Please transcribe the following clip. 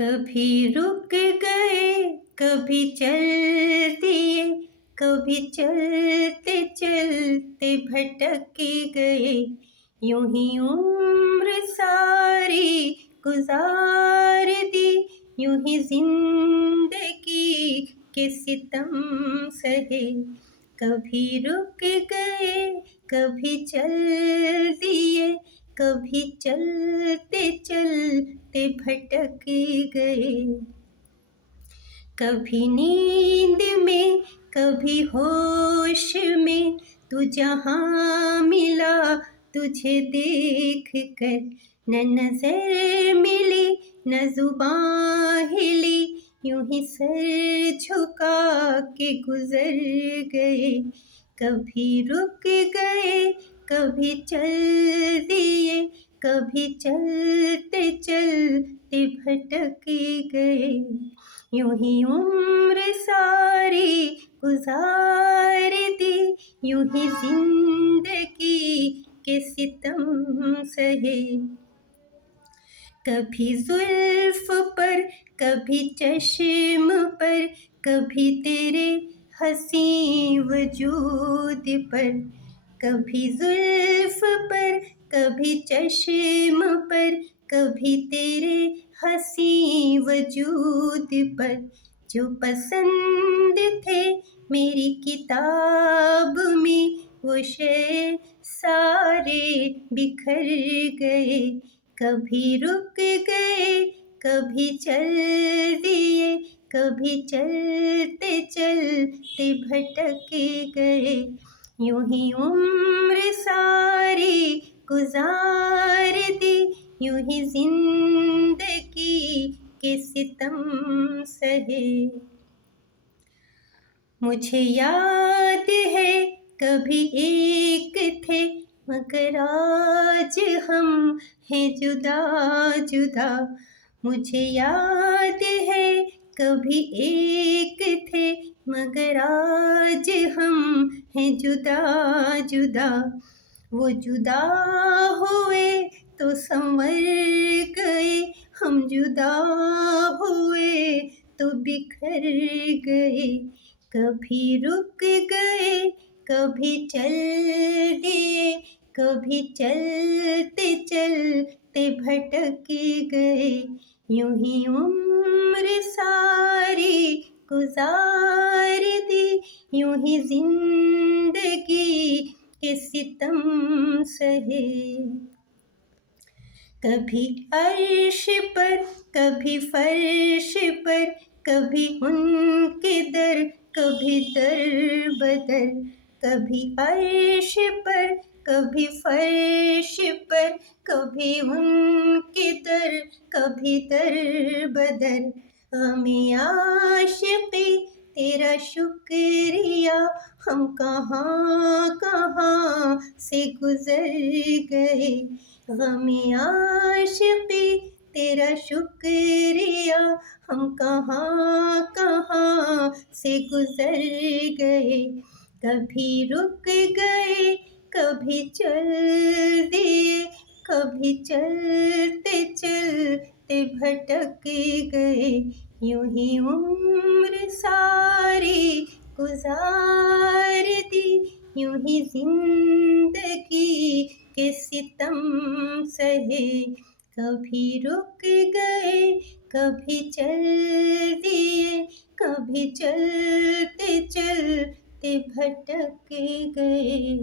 कभी रुक गए, कभी चल दिए, कभी चलते चलते भटक गए। यूं ही उम्र सारी गुजार दी, यूं ही जिंदगी के सितम सहे। कभी रुक गए, कभी चल दिए, कभी चलते चलते भटक गए। कभी नींद में, कभी होश में, तू जहाँ मिला तुझे देख कर। न नजर मिली, न जुबां हिली, यूं ही सर झुका के गुजर गए। कभी रुक गए, कभी चल दिए, कभी चलते चलते भटक गए। यूं ही उम्र सारी गुजार दी, यूं ही जिंदगी के सितम सहे। कभी जुल्फ पर, कभी चश्म पर, कभी तेरे हंसी वजूद पर। कभी जुल्फ पर, कभी चश्म पर, कभी तेरे हंसी वजूद पर। जो पसंद थे मेरी किताब में, वो शेर सारे बिखर गए। कभी रुक गए, कभी चल दिए, कभी चलते चलते भटक गए। यूं ही उम्र सारी गुजार दी, यूं ही जिंदगी के सितम सहे। मुझे याद है कभी एक थे, मगर आज हम हैं जुदा जुदा। मुझे याद है कभी एक थे, मगर आज हम हैं जुदा जुदा। वो जुदा हुए तो संवर गए, हम जुदा हुए तो बिखर गए। कभी रुक गए, कभी चल दिए, कभी चलते चलते भटक गए। यूं ही उम्र सारी गुजार दी, यूं ही जिंदगी के सितम सहे। कभी अर्श पर, कभी फर्श पर, कभी उनके दर, कभी दर बदर। कभी अर्श पर, कभी फर्श पर, कभी उनके दर, कभी दर बदर। हमें आशिक़ी तेरा शुक्रिया, हम कहाँ कहाँ से गुजर गए। हमें आशिक़ी तेरा शुक्रिया, हम कहाँ कहाँ से गुजर गए। कभी रुक गए, कभी चल दिए, कभी चलते चलते भटक गए। यूं ही उम्र सारी गुजार दी, यूं ही जिंदगी के सितम सहे। कभी रुक गए, कभी चल दिए, कभी चलते चलते भटक गए।